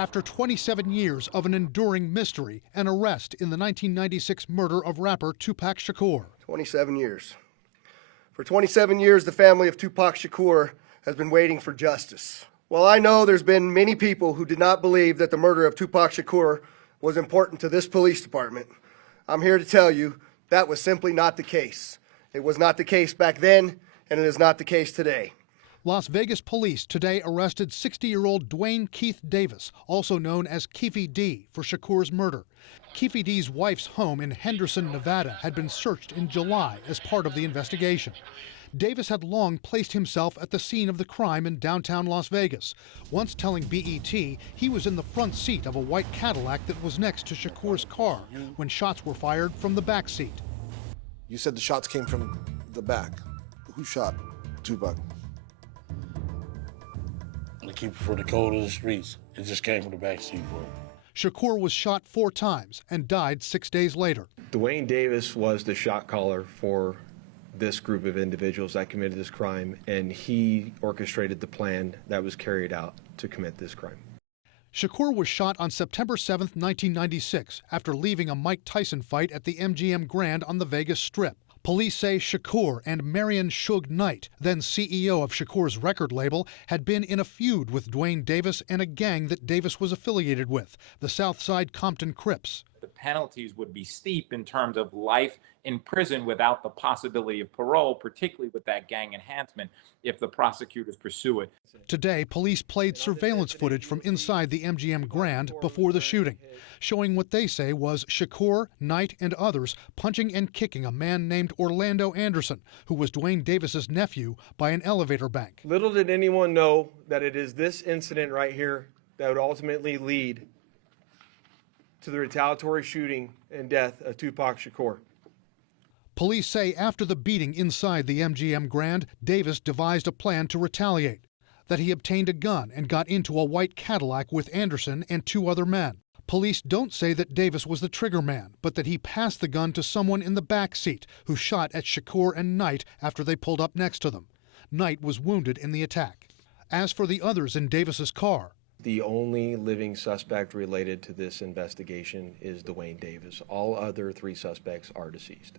After 27 years of an enduring mystery, an arrest in the 1996 murder of rapper Tupac Shakur. 27 years. For 27 years, the family of Tupac Shakur has been waiting for justice. While I know there's been many people who did not believe that the murder of Tupac Shakur was important to this police department, I'm here to tell you that was simply not the case. It was not the case back then, and it is not the case today. Las Vegas police today arrested 60-year-old Duane Keith Davis, also known as Keffe D, for Shakur's murder. Keffe D's wife's home in Henderson, Nevada, had been searched in July as part of the investigation. Davis had long placed himself at the scene of the crime in downtown Las Vegas, once telling BET he was in the front seat of a white Cadillac that was next to Shakur's car when shots were fired from the back seat. You said the shots came from the back. Who shot Tupac? To keep it for the code of the streets. It just came from the backseat for him. Shakur was shot 4 times and died 6 days later. Duane Davis was the shot caller for this group of individuals that committed this crime, and he orchestrated the plan that was carried out to commit this crime. Shakur was shot on September 7, 1996, after leaving a Mike Tyson fight at the MGM Grand on the Vegas Strip. Police say Shakur and Marion Suge Knight, then CEO of Shakur's record label, had been in a feud with Duane Davis and a gang that Davis was affiliated with, the Southside Compton Crips. The penalties would be steep in terms of life in prison without the possibility of parole, particularly with that gang enhancement, if the prosecutors pursue it. Today, police played surveillance footage from inside the MGM Grand before the shooting, showing what they say was Shakur, Knight, and others punching and kicking a man named Orlando Anderson, who was Duane Davis's nephew, by an elevator bank. Little did anyone know that it is this incident right here that would ultimately lead to the retaliatory shooting and death of Tupac Shakur. Police say after the beating inside the MGM Grand, Davis devised a plan to retaliate, that he obtained a gun and got into a white Cadillac with Anderson and 2 other men. Police don't say that Davis was the trigger man, but that he passed the gun to someone in the back seat who shot at Shakur and Knight after they pulled up next to them. Knight was wounded in the attack. As for the others in Davis's car, The only living suspect related to this investigation is Duane Davis. All other 3 suspects are deceased.